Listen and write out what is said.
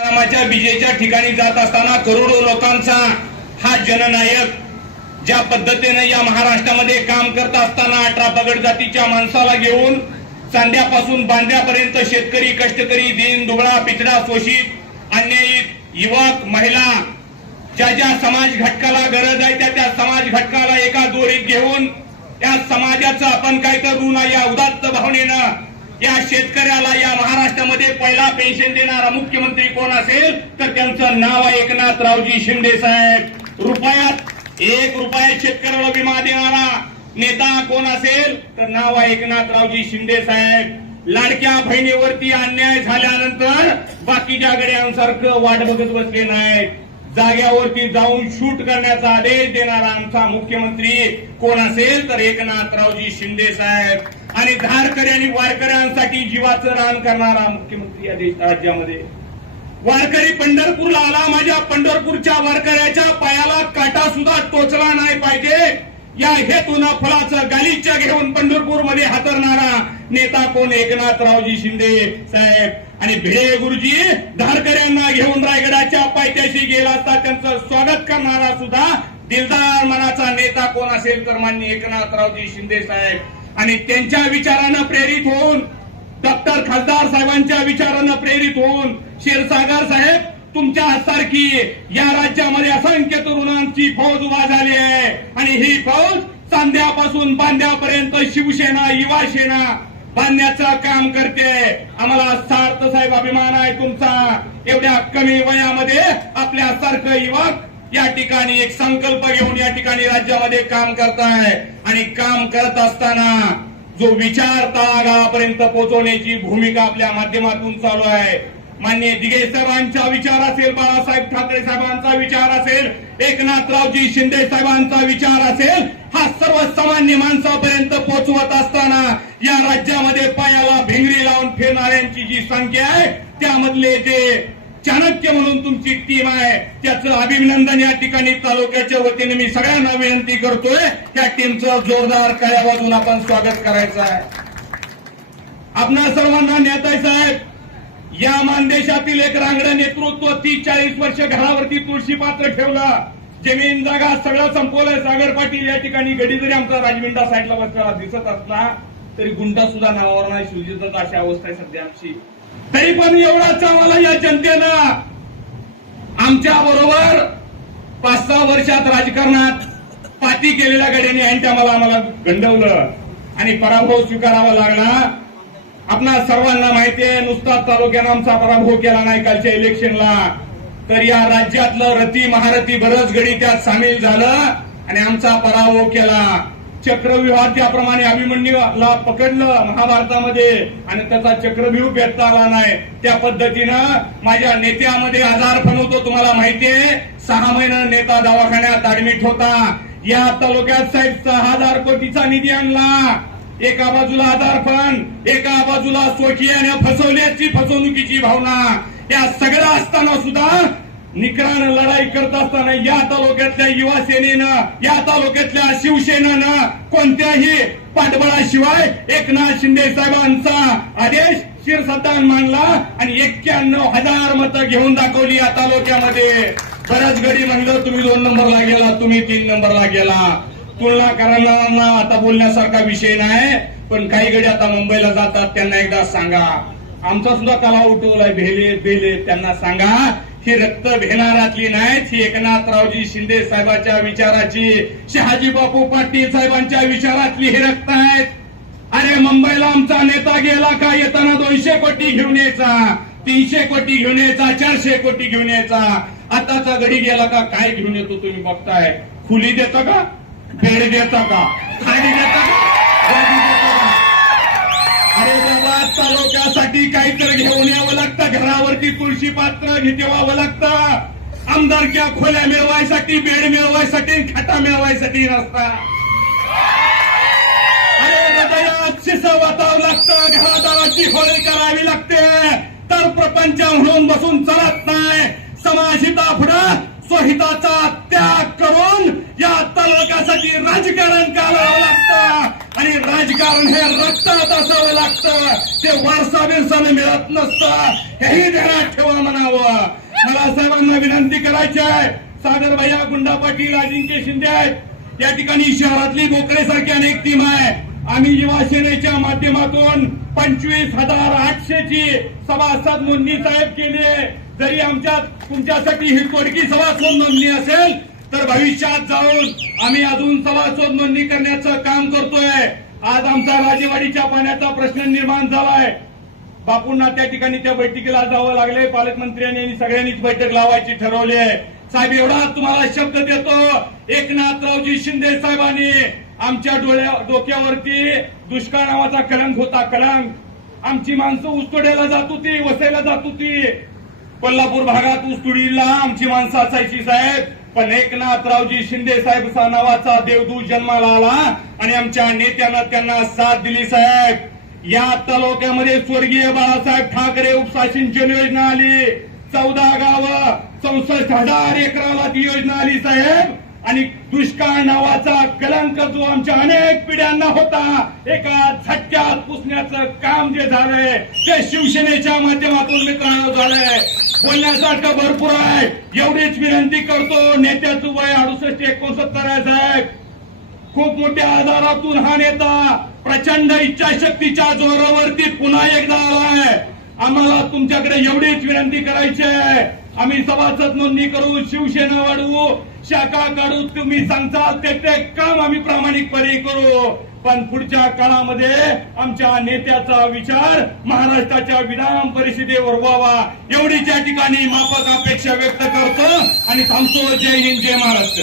रामाच्या विजेच्या ठिकाणी जात असताना करोडो लोकांचा हा जननायक ज्या पद्धतीने या महाराष्ट्रामध्ये काम करत असताना अठरा पगड जातीच्या माणसाला घेऊन चांद्यापासून बांध्यापर्यंत शेतकरी कष्टकरी दीन दुबळा पिचडा शोषित अन्यायित युवक महिला ज्या ज्या समाज घटकाला गरज आहे त्या त्या समाज घटकाला एका दोरीत घेऊन त्या समाजाचं आपण काय करू ना या उदात्त भावनेनं या शेतकऱ्याला या महाराष्ट्रामध्ये पहिला पेन्शन देणारा मुख्यमंत्री कोण असेल तर त्यांचं नाव आहे एकनाथरावजी शिंदे साहेब. रुपयात एक रुपयात शेतकऱ्याला विमा देणारा नेता कोण असेल तर नाव आहे एकनाथरावजी शिंदे साहेब. लाडक्या बहिणीवरती अन्याय झाल्यानंतर बाकीच्या गड्यांसारखं वाट बघत बसले नाहीत. जाग्यावरती जाऊन शूट करण्याचा आदेश देणारा आमचा मुख्यमंत्री कोण असेल तर एकनाथरावजी शिंदे साहेब. आणि धारकरी आणि वारकऱ्यांसाठी जीवाचं रान करणारा मुख्यमंत्री या देश राज्यामध्ये. वारकरी पंढरपूरला आला माझ्या पंढरपूरच्या वारकऱ्याच्या पायाला काटा सुद्धा टोचला नाही पाहिजे. या हेतून फळाचं गालिच्या घेऊन पंढरपूरमध्ये हातरणारा नेता कोण? एकनाथरावजी शिंदे साहेब. आणि भिडे गुरुजी धारकऱ्यांना घेऊन रायगडाच्या पायथ्याशी गेला असता त्यांचं स्वागत करणारा सुद्धा दिलदार मनाचा नेता कोण असेल तर मान्य एकनाथरावजी शिंदे साहेब. आणि त्यांच्या विचारानं प्रेरित होऊन डॉक्टर खासदार साहेबांच्या विचारानं प्रेरित होऊन क्षीरसागर साहेब तुमच्या सारखी या राज्यामध्ये असंख्य तरुणांची फौज उभा झाली आहे. आणि ही फौज चांद्यापासून बांध्यापर्यंत शिवसेना युवा सेना बांधण्याचं काम करते. आम्हाला सार्थ साहेब अभिमान आहे तुमचा. एवढ्या कमी वयामध्ये आपल्यासारखं युवक या ठिकाणी एक संकल्प घेऊन या ठिकाणी राज्यामध्ये काम करताय. आणि काम करत असताना जो विचार तळागाळापर्यंत पोहोचवण्याची भूमिका आपल्या माध्यमातून चालू आहे. मान्य दिगे साहेबांचा विचार असेल बाळासाहेब ठाकरे साहेबांचा विचार असेल एकनाथरावजी शिंदे साहेबांचा विचार असेल हा सर्वसामान्य माणसापर्यंत पोहोचवत असताना या राज्यामध्ये पायाला भिंगरी लावून फिरणाऱ्यांची जी संख्या आहे त्यामधले जे चाणक्य म्हणून तुमची टीम आहे. त्याचं अभिनंदन या ठिकाणी तालुक्याच्या वतीने मी सगळ्यांना विनंती करतोय. त्या टीमचं जोरदार कळ्या बाजून आपण स्वागत करायचं आहे. आपणा सर्वांना नेताय साहेब या मानदेशातील एक रांगडं नेतृत्व तीस चाळीस वर्ष घरावरती तुळशी पात्र ठेवला. जमीन जागा सगळं संपवलंय. सागर पाटील या ठिकाणी गडी जरी आमचा राजविंडा साईडला बसलेला दिसत असला तरी गुंडा सुद्धा नावावर नाही. सुजित अशी अवस्था आहे सध्या आमची. तरी पण एवढाच आम्हाला या जनतेनं आमच्या बरोबर पाच सहा वर्षात राजकारणात पाती केलेल्या गड्यांनी आणि आम्हाला आम्हाला गंडवलं. आणि पराभव स्वीकारावा लागला. आपणा सर्वांना माहितीये नुसताच तालुक्यानं आमचा पराभव केला नाही कालच्या इलेक्शनला. तर या राज्यातलं रती महारथी बरंच गडी त्यात सामील झालं आणि आमचा पराभव केला. चक्रव्यूहात त्याप्रमाणे अभिमन्यूला पकडलं महाभारतामध्ये आणि त्याचा चक्रव्यूह भेटता आला नाही त्या पद्धतीनं माझ्या नेत्यामध्ये आजारपण होतो तुम्हाला माहितीये सहा महिने नेता दवाखान्यात ऍडमिट होता. या तालुक्यात साहेब सहा हजार कोटीचा निधी आणला. एका बाजूला आजारपण एका बाजूला स्वकीयाने फसवण्याची फसवणुकीची भावना. या सगळं असताना सुद्धा निकरानं लढाई करत असताना या तालुक्यातल्या युवा सेनेनं या तालुक्यातल्या शिवसेनेनं कोणत्याही पाठबळाशिवाय एकनाथ शिंदे साहेबांचा आदेश शिरसदान मांडला आणि एक्क्याण्णव हजार मतं घेऊन दाखवली या तालुक्यामध्ये. बऱ्याच गडी म्हणलं तुम्ही दोन नंबरला गेला तुम्ही तीन नंबरला गेला. तुलना करणाऱ्यांना आता बोलण्यासारखा विषय नाही पण काही गडी आता मुंबईला जातात त्यांना एकदा सांगा. आमचा सुद्धा तलाव उठवलाय भेले भेले त्यांना सांगा. ही रक्त भेणारातली नाहीत ही एकनाथरावजी शिंदे साहेबांच्या विचाराची शहाजी बापू पाटील साहेबांच्या विचारातली ही रक्त आहेत. अरे मुंबईला आमचा नेता गेला का? येताना दोनशे कोटी घेऊन यायचा. तीनशे कोटी घेऊन यायचा चारशे कोटी घेऊन यायचा. आताचा गडी गेला का? काय घेऊन येतो तुम्ही बघताय? खुली देता का? बेड देता का? खाली देता देता का? अरे बाबा तालुक्यासाठी काहीतरी घेऊन यावं लागतं. घरावरती तुळशी पात्र घेवावं लागतं. किंवा खोल्या मिळवायसाठी बेड मिळवायसाठी खाटा मिळवायसाठी रस्ता. अरे हृदयात शिस लागतं. घरादाराची खोली करावी लागते. तर प्रपंच म्हणून बसून चालत नाही. समाजहिता पुढे स्वहिताचा त्याग करून या तालुक्यासाठी राजकारण करावं लागतं. आणि राजकारण हे रक्तात असावं लागतं. ते वारसा बिरसानं मिळत नसतं. हेही ध्यानात ठेवा म्हणावं. मला साहेबांना विनंती करायची आहे. सागर भैया गुंडा पाटील अजिंक्य शिंदे आहेत. या ठिकाणी शहरातली बोकडे अनेक टीम आहे. आम्ही युवा सेनेच्या माध्यमातून पंचवीस हजार आठशेची सभासद नोंदणी साहेब केली जरी आमच्या तुमच्यासाठी ही तोडकी सभासद नोंदणी असेल तर भविष्यात जाऊन आम्ही अजून सभासद नोंदणी करण्याचं काम करतोय. आज आमचा राजेवाडीच्या पाण्याचा प्रश्न निर्माण झालाय. बापूंना त्या ठिकाणी त्या बैठकीला जावं लागले पालकमंत्र्यांनी आणि सगळ्यांनीच बैठक लावायची ठरवली आहे. साहेब एवढा तुम्हाला शब्द देतो. एकनाथरावजी शिंदे साहेबांनी आमच्या डोळ्या डोक्यावरती दुष्काळ नावाचा कलंक होता. कलंक. आमची माणसं उस्तोड्याला जात होती वसायला जात होती. कोल्हापूर भागात उस्तुडीला आमची माणसं असायची साहेब. पण एकनाथरावजी शिंदे साहेब नावाचा देवदूत जन्माला आला आणि आमच्या नेत्यानं त्यांना साथ दिली साहेब. या तालुक्यामध्ये स्वर्गीय बाळासाहेब ठाकरे उपसा सिंचन योजना आली. चौदा गाव चौसष्ट हजार एकराला ती योजना आली साहेब. आणि दुष्काळ नावाचा कलंक जो आमच्या अनेक पिढ्यांना होता एका झटक्यात पुसण्याचं काम जे झालंय ते शिवसेनेच्या माध्यमातून मित्रांनो झालंय. बोलण्यासारखं भरपूर आहे. एवढीच विनंती करतो नेत्याचं वय अडुसष्ट एकोणसत्तर आहे साहेब. खूप मोठ्या आधारातून हा नेता प्रचंड इच्छाशक्तीच्या जोरावरती पुन्हा एकदा आलाय. आम्हाला तुमच्याकडे एवढीच विनंती करायची आहे. आम्ही सभासद नोंदणी करू शिवसेना वाढवू शाखा काढू तुम्ही सांगताल ते ते काम आम्ही प्रामाणिकपणे करू. पण पुढच्या काळामध्ये आमच्या नेत्याचा विचार महाराष्ट्राच्या विधान परिषदेवर व्हावा. एवढीच्या ठिकाणी माफक अपेक्षा व्यक्त करतो आणि थांबतो. जय हिंद जय महाराष्ट्र.